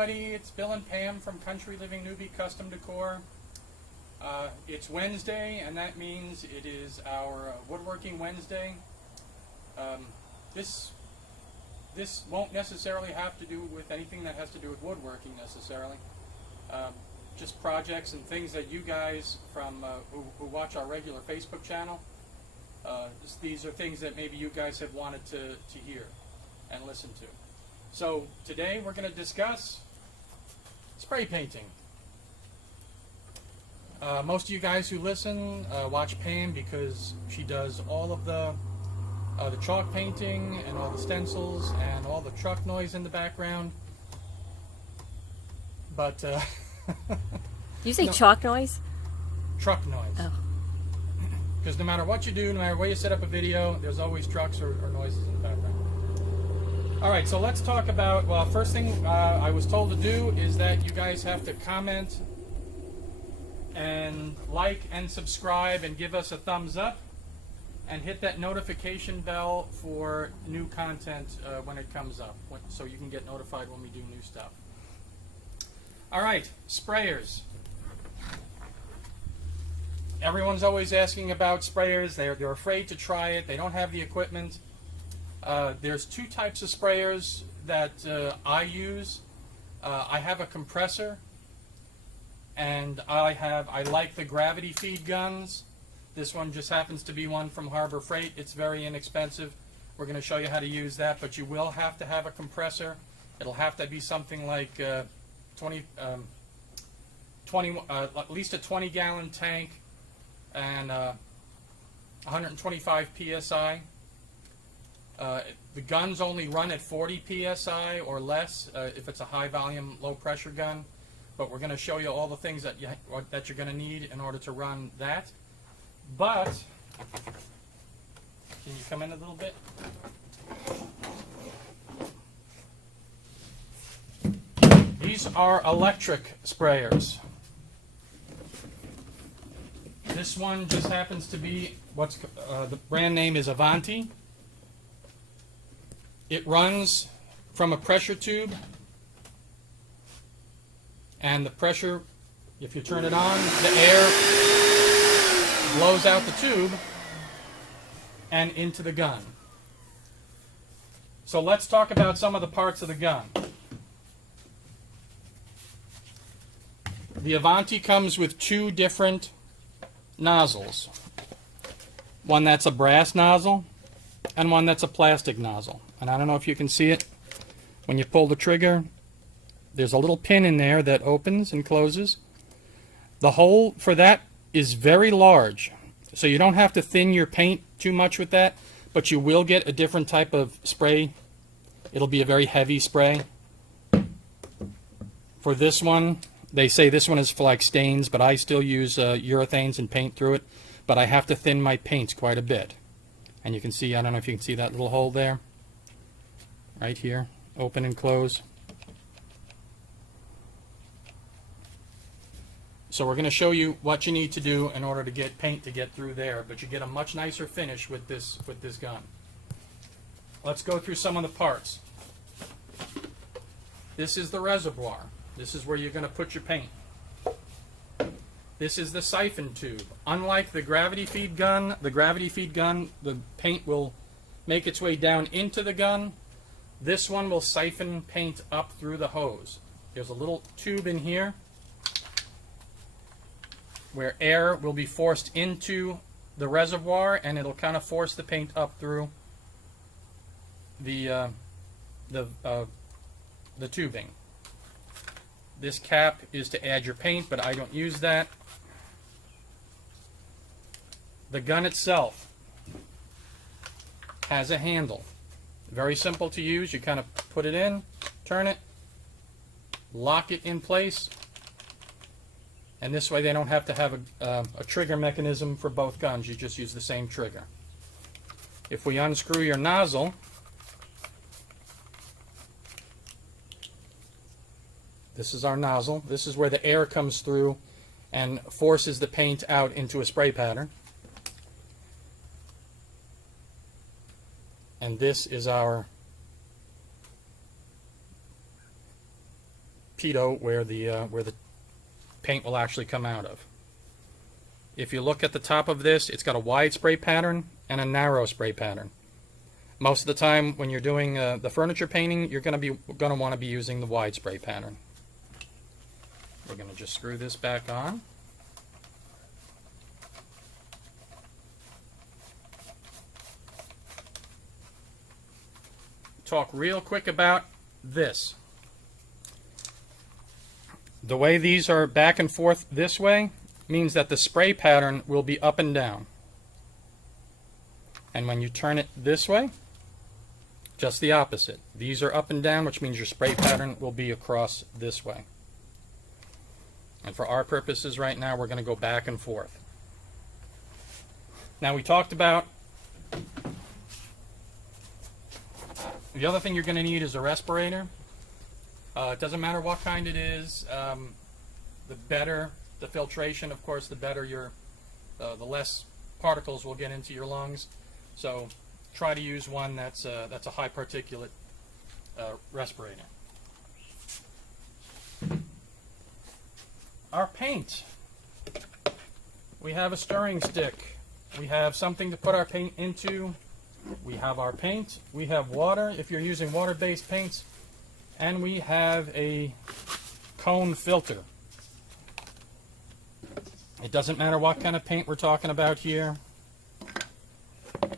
everybody, it's Bill and Pam from Country Living Newbie Custom Decor. It's Wednesday, and that means it is our Woodworking Wednesday. This won't necessarily have to do with anything that has to do with woodworking necessarily. Just projects and things that you guys from who watch our regular Facebook channel, these are things that maybe you guys have wanted to hear and listen to. So today we're going to discuss spray painting. Most of you guys who listen watch Pam because she does all of the chalk painting and all the stencils and all the truck noise in the background. But you say chalk noise? Truck noise. Oh. Because no matter what you do, no matter where you set up a video, there's always trucks or noises in the background. All right, so let's talk about, well, first thing I was told to do is that you guys have to comment and like and subscribe and give us a thumbs up and hit that notification bell for new content when it comes up, so you can get notified when we do new stuff. All right, sprayers. Everyone's always asking about sprayers. They're afraid to try it. They don't have the equipment. There's two types of sprayers that I use. I have a compressor, and I like the gravity feed guns. This one just happens to be one from Harbor Freight. It's very inexpensive. We're going to show you how to use that, but you will have to have a compressor. It'll have to be something like at least a 20-gallon tank and 125 psi. The guns only run at 40 psi or less if it's a high volume, low pressure gun. But we're going to show you all the things that you're going to need in order to run that. But can you come in a little bit? These are electric sprayers. This one just happens to be the brand name is Avanti. It runs from a pressure tube, and the pressure, if you turn it on, the air blows out the tube and into the gun. So let's talk about some of the parts of the gun. The Avanti comes with two different nozzles. One that's a brass nozzle and one that's a plastic nozzle. And I don't know if you can see it. When you pull the trigger, there's a little pin in there that opens and closes. The hole for that is very large, so you don't have to thin your paint too much with that, but you will get a different type of spray. It'll be a very heavy spray. For this one, they say this one is for like stains, but I still use urethanes and paint through it, but I have to thin my paints quite a bit. And you can see, I don't know if you can see that little hole there, right here, open and close. So we're going to show you what you need to do in order to get paint to get through there, but you get a much nicer finish with this gun. Let's go through some of the parts. This is the reservoir. This is where you're going to put your paint. This is the siphon tube. Unlike the gravity feed gun, the paint will make its way down into the gun. This one will siphon paint up through the hose. There's a little tube in here where air will be forced into the reservoir, and it'll kind of force the paint up through the tubing. This cap is to add your paint, but I don't use that. The gun itself has a handle. Very simple to use. You kind of put it in, turn it, lock it in place, and this way they don't have to have a trigger mechanism for both guns. You just use the same trigger. If we unscrew your nozzle, this is our nozzle. This is where the air comes through and forces the paint out into a spray pattern. And this is our pitot where the paint will actually come out of. If you look at the top of this, it's got a wide spray pattern and a narrow spray pattern. Most of the time when you're doing the furniture painting, you're going to want to be using the wide spray pattern. We're going to just screw this back on. Talk real quick about this. The way these are back and forth this way means that the spray pattern will be up and down. And when you turn it this way, just the opposite. These are up and down, which means your spray pattern will be across this way. And for our purposes right now, we're going to go back and forth. Now we talked about the other thing you're going to need is a respirator. It doesn't matter what kind it is. The better the filtration, of course, the better the less particles will get into your lungs. So try to use one that's a high particulate respirator. Our paint. We have a stirring stick. We have something to put our paint into. We have our paint. We have water if you're using water-based paints. And we have a cone filter. It doesn't matter what kind of paint we're talking about here.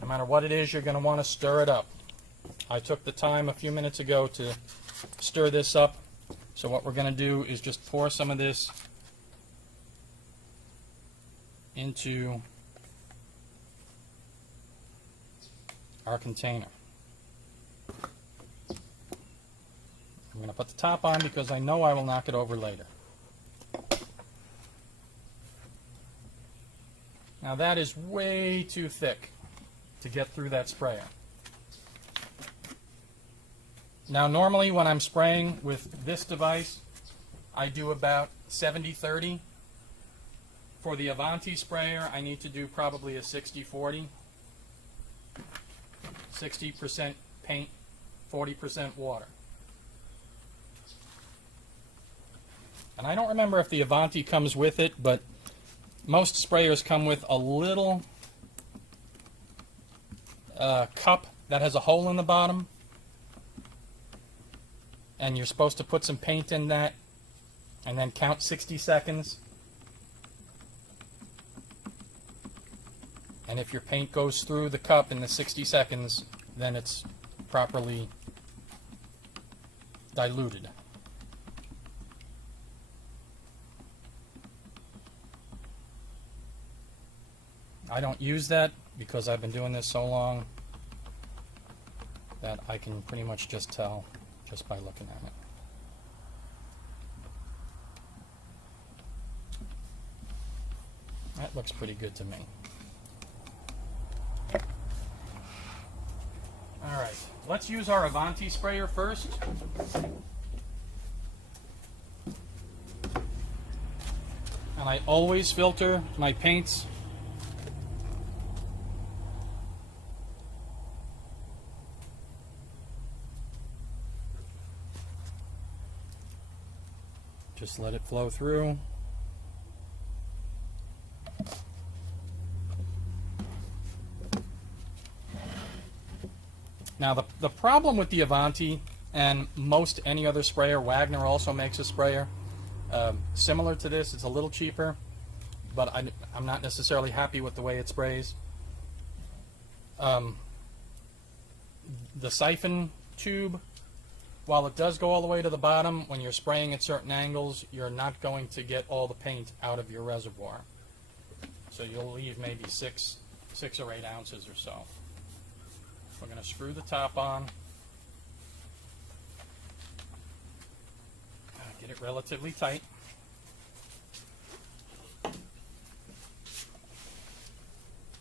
No matter what it is, you're going to want to stir it up. I took the time a few minutes ago to stir this up. So what we're going to do is just pour some of this into our container. I'm going to put the top on because I know I will knock it over later. Now that is way too thick to get through that sprayer. Now normally when I'm spraying with this device, I do about 70-30. For the Avanti sprayer, I need to do probably a 60-40. 60% paint, 40% water. And I don't remember if the Avanti comes with it, but most sprayers come with a little cup that has a hole in the bottom. And you're supposed to put some paint in that and then count 60 seconds. And if your paint goes through the cup in the 60 seconds, then it's properly diluted. I don't use that because I've been doing this so long that I can pretty much just tell just by looking at it. That looks pretty good to me. Alright, let's use our Avanti sprayer first. And I always filter my paints. Just let it flow through. Now the problem with the Avanti and most any other sprayer, Wagner also makes a sprayer similar to this. It's a little cheaper, but I'm not necessarily happy with the way it sprays. The siphon tube, while it does go all the way to the bottom, when you're spraying at certain angles, you're not going to get all the paint out of your reservoir. So you'll leave maybe 6 or 8 ounces or so. We're going to screw the top on. Get it relatively tight.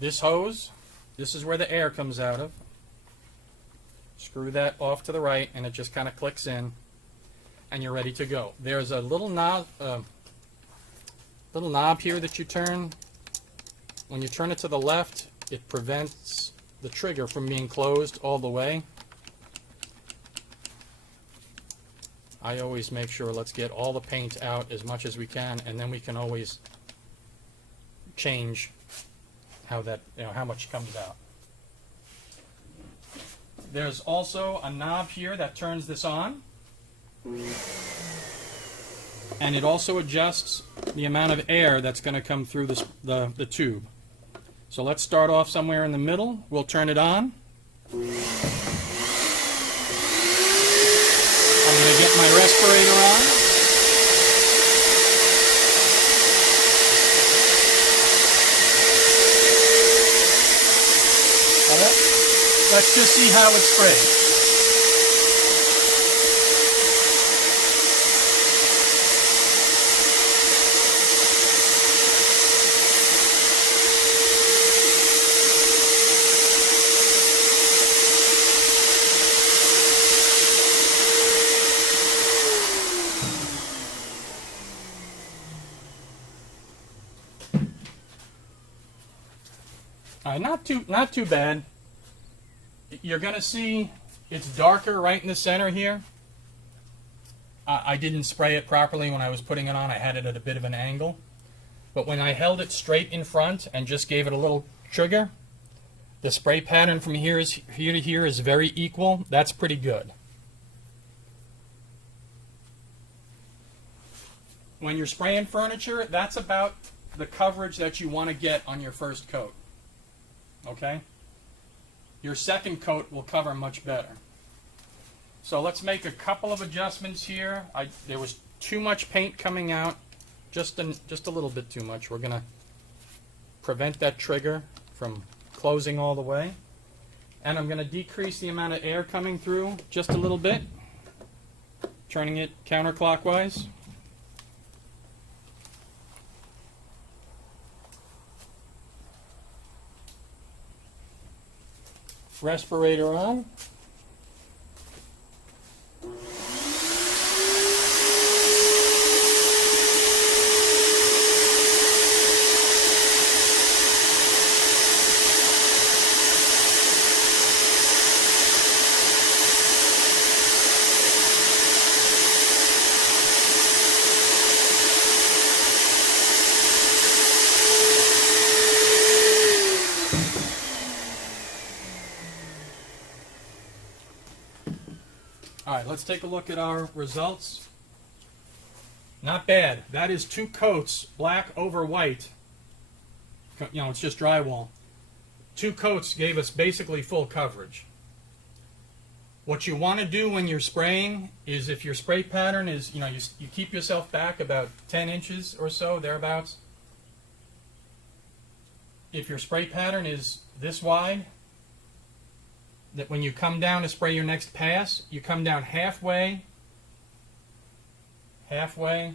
This hose, this is where the air comes out of. Screw that off to the right and it just kind of clicks in and you're ready to go. There's a little knob here that you turn. When you turn it to the left, it prevents the trigger from being closed all the way. I always make sure let's get all the paint out as much as we can, and then we can always change how that, how much comes out. There's also a knob here that turns this on, and it also adjusts the amount of air that's going to come through the tube. So let's start off somewhere in the middle. We'll turn it on. I'm going to get my respirator on. Let's just see how it sprays. Not too bad. You're going to see it's darker right in the center here. I didn't spray it properly when I was putting it on. I had it at a bit of an angle. But when I held it straight in front and just gave it a little trigger, the spray pattern from here to here is very equal. That's pretty good. When you're spraying furniture, that's about the coverage that you want to get on your first coat. Okay? Your second coat will cover much better. So let's make a couple of adjustments here. There was too much paint coming out, just a little bit too much. We're going to prevent that trigger from closing all the way. And I'm going to decrease the amount of air coming through just a little bit, turning it counterclockwise. Respirator on. Alright, let's take a look at our results. Not bad. That is 2 coats, black over white. It's just drywall. 2 coats gave us basically full coverage. What you want to do when you're spraying is, if your spray pattern is, you keep yourself back about 10 inches or so, thereabouts. If your spray pattern is this wide, that when you come down to spray your next pass, you come down halfway, halfway,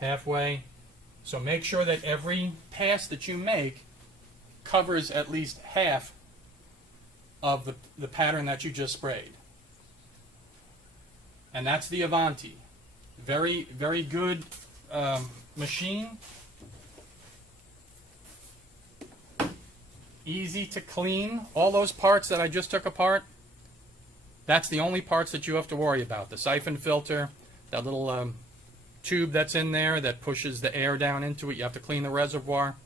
halfway. So make sure that every pass that you make covers at least half of the pattern that you just sprayed. And that's the Avanti. Very, very good machine. Easy to clean. All those parts that I just took apart, that's the only parts that you have to worry about. The siphon filter, that little tube that's in there that pushes the air down into it. You have to clean the reservoir.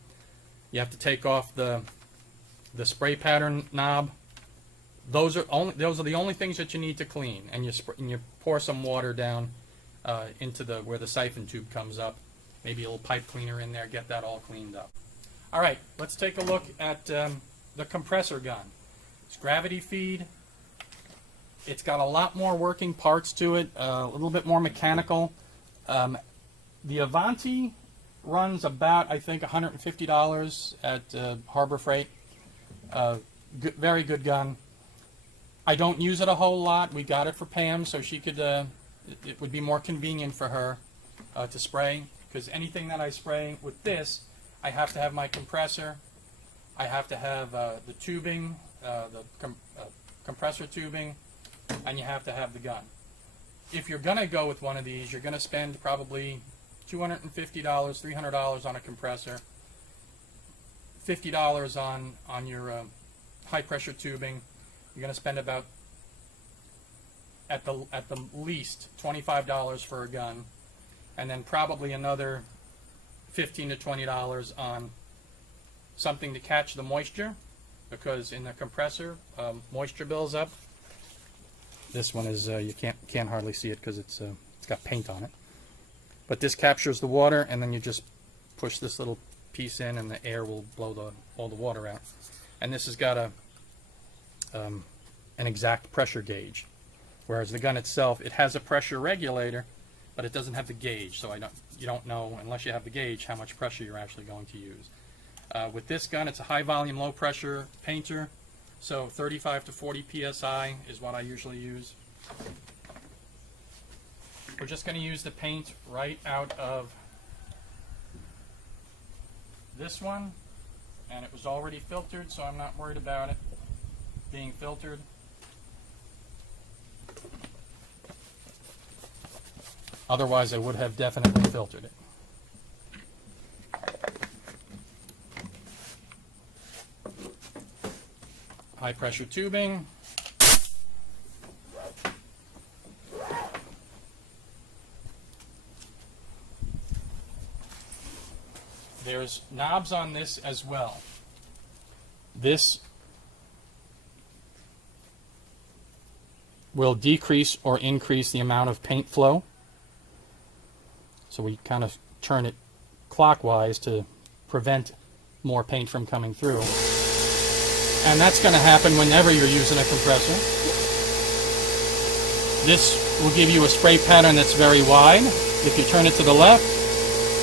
You have to take off the spray pattern knob. Those are the only things that you need to clean. And you pour some water down into where the siphon tube comes up. Maybe a little pipe cleaner in there. Get that all cleaned up. All right, let's take a look at the compressor gun. It's gravity feed. It's got a lot more working parts to it, a little bit more mechanical. The Avanti runs about, I think, $150 at Harbor Freight. Very good gun. I don't use it a whole lot. We got it for Pam, so she could. It would be more convenient for her to spray, because anything that I spray with this, I have to have my compressor. I have to have the tubing, compressor tubing, and you have to have the gun. If you're going to go with one of these, you're going to spend probably $250, $300 on a compressor, $50 on your high pressure tubing. You're going to spend about at the least $25 for a gun, and then probably another $15 to $20 on something to catch the moisture, because in the compressor, moisture builds up. This one is you can't hardly see it because it's got paint on it. But this captures the water, and then you just push this little piece in, and the air will blow all the water out. And this has got an exact pressure gauge, whereas the gun itself, it has a pressure regulator, but it doesn't have the gauge, so you don't know, unless you have the gauge, how much pressure you're actually going to use. With this gun, it's a high volume, low pressure painter, so 35 to 40 psi is what I usually use. We're just going to use the paint right out of this one, and it was already filtered, so I'm not worried about it being filtered. Otherwise, I would have definitely filtered it. High pressure tubing. There's knobs on this as well. This will decrease or increase the amount of paint flow. So we kind of turn it clockwise to prevent more paint from coming through. And that's going to happen whenever you're using a compressor. This will give you a spray pattern that's very wide if you turn it to the left,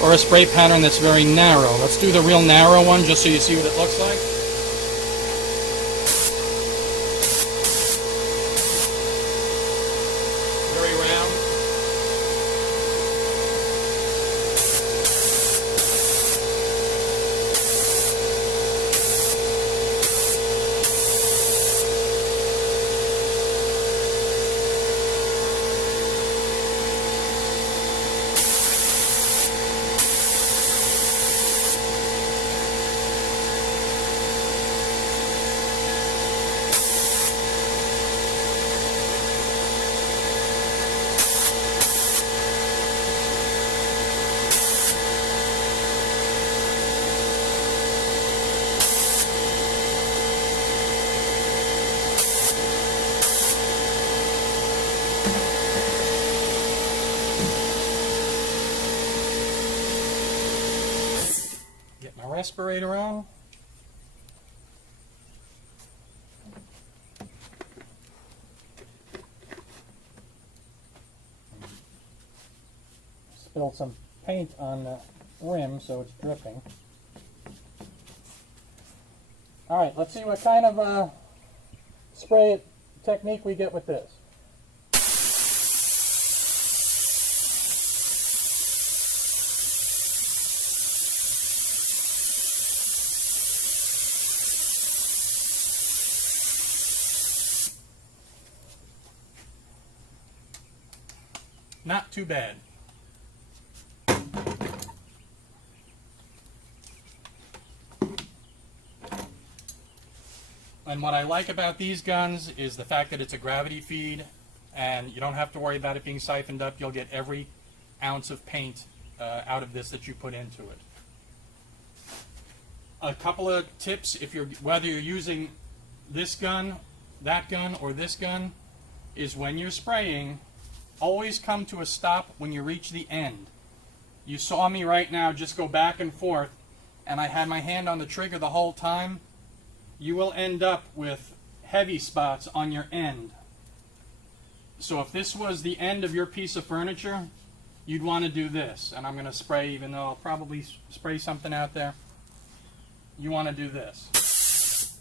or a spray pattern that's very narrow. Let's do the real narrow one just so you see what it looks like. Very round. Get my respirator on. Spilled some paint on the rim, so it's dripping. Alright, let's see what kind of spray technique we get with this. Not too bad. And what I like about these guns is the fact that it's a gravity feed, and you don't have to worry about it being siphoned up. You'll get every ounce of paint out of this that you put into it. A couple of tips, whether you're using this gun, that gun, or this gun, is when you're spraying, always come to a stop when you reach the end. You saw me right now just go back and forth, and I had my hand on the trigger the whole time. You will end up with heavy spots on your end. So if this was the end of your piece of furniture, you'd want to do this. And I'm going to spray, even though I'll probably spray something out there. You want to do this.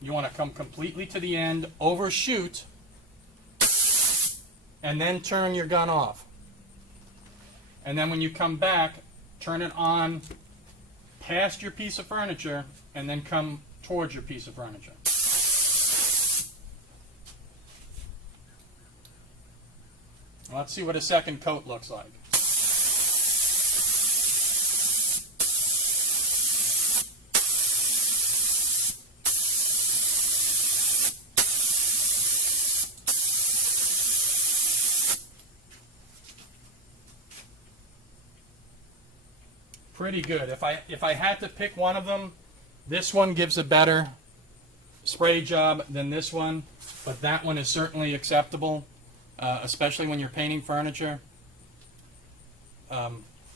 You want to come completely to the end, overshoot, and then turn your gun off. And then when you come back, turn it on past your piece of furniture, and then come towards your piece of furniture. Let's see what a second coat looks like. pretty good. If I had to pick one of them, this one gives a better spray job than this one, but that one is certainly acceptable, especially when you're painting furniture.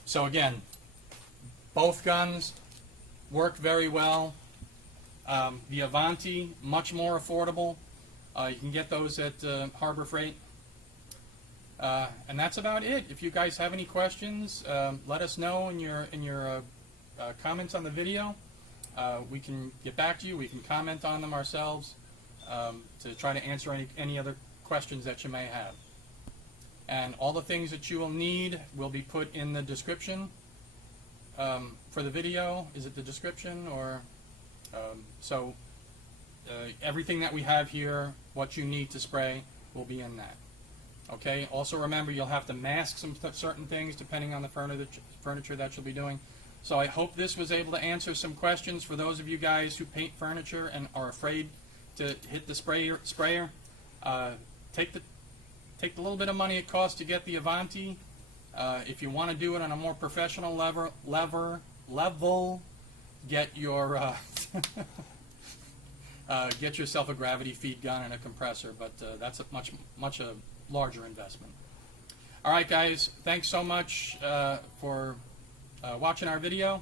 So again, both guns work very well. The Avanti, much more affordable. You can get those at Harbor Freight. And that's about it. If you guys have any questions, let us know in your comments on the video. We can get back to you. We can comment on them ourselves to try to answer any other questions that you may have. And all the things that you will need will be put in the description for the video. Is it the description or everything that we have here, what you need to spray, will be in that. Okay. Also remember, you'll have to mask some certain things depending on the furniture that you'll be doing. So I hope this was able to answer some questions for those of you guys who paint furniture and are afraid to hit the sprayer. Take the little bit of money it costs to get the Avanti. If you want to do it on a more professional level, get your get yourself a gravity feed gun and a compressor. But that's a much a larger investment. All right, guys. Thanks so much for watching our video,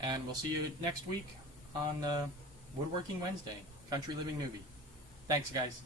and we'll see you next week on Woodworking Wednesday, Country Living Newbie. Thanks, guys.